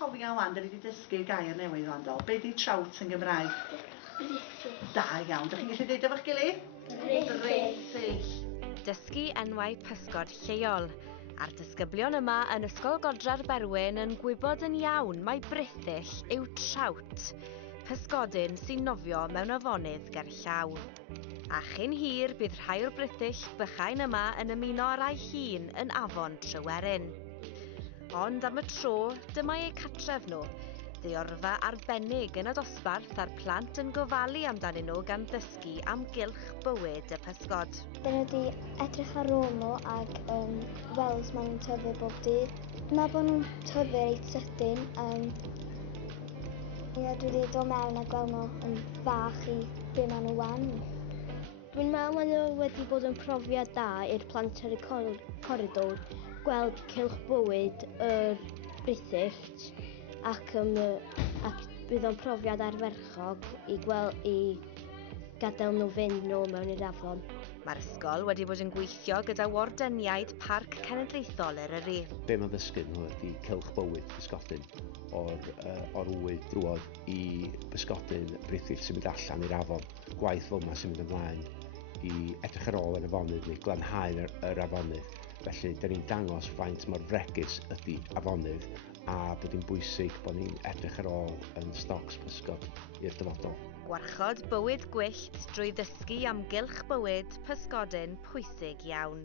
cofio wan, da ni wedi dysgu gair newydd o'n do. Be di trout yn Gymraeg? British. Da iawn, da chi'n gallu deud efo'ch gilydd? British. Dysgu enwau pysgod lleol. A'r disgyblion yma yn Ysgol Godre'r Berwyn yn gwybod yn iawn mai British yw trout. Pysgodyn sy'n nofio mewn afonydd gerllaw. A chyn hir bydd rhai o'r British bychain yma yn ymuno â'r ai hun yn afon Tryweryn. Ond am y tro, dyma eu cartref nhw. Ddiorfa arbennig yn y dosbarth a'r plant yn gofalu amdanyn nhw gan ddysgu am gylch bywyd y pysgod. Dyn nhw wedi edrych ar ôl nhw ac weld os maen nhw'n tyfu bob dydd. Mae bod nhw'n tyfu reit sydyn. Dwi wedi dod mewn a gweld nhw yn fach i be maen nhw wan. Dwi'n meddwl maen nhw wedi bod yn profiad da i'r plant ar y coridor gweld cylch bywyd yr British ac bydd o'n profiad arferchog i gadael nhw fynd nôl mewn i'r afon. Mae'r ysgol wedi bod yn gweithio gyda wardyniaid Parc Cenedlaethol Eryri. Be mae ddysgu nhw ydy cylch bywyd pysgodyn o'r wyd drwodd i pysgodyn British sy'n mynd allan i'r afon. Gwaith fel yma sy'n mynd ymlaen i edrych ar ôl yr afonydd neu glanhau yr afonydd. Felly, da ni'n dangos faint mor fregus ydy afonydd a bod hi'n bwysig bod ni'n edrych ar ôl yn stocs pysgod i'r dyfodol. Gwarchod bywyd gwyllt drwy ddysgu am gylch bywyd pysgodyn pwysig iawn.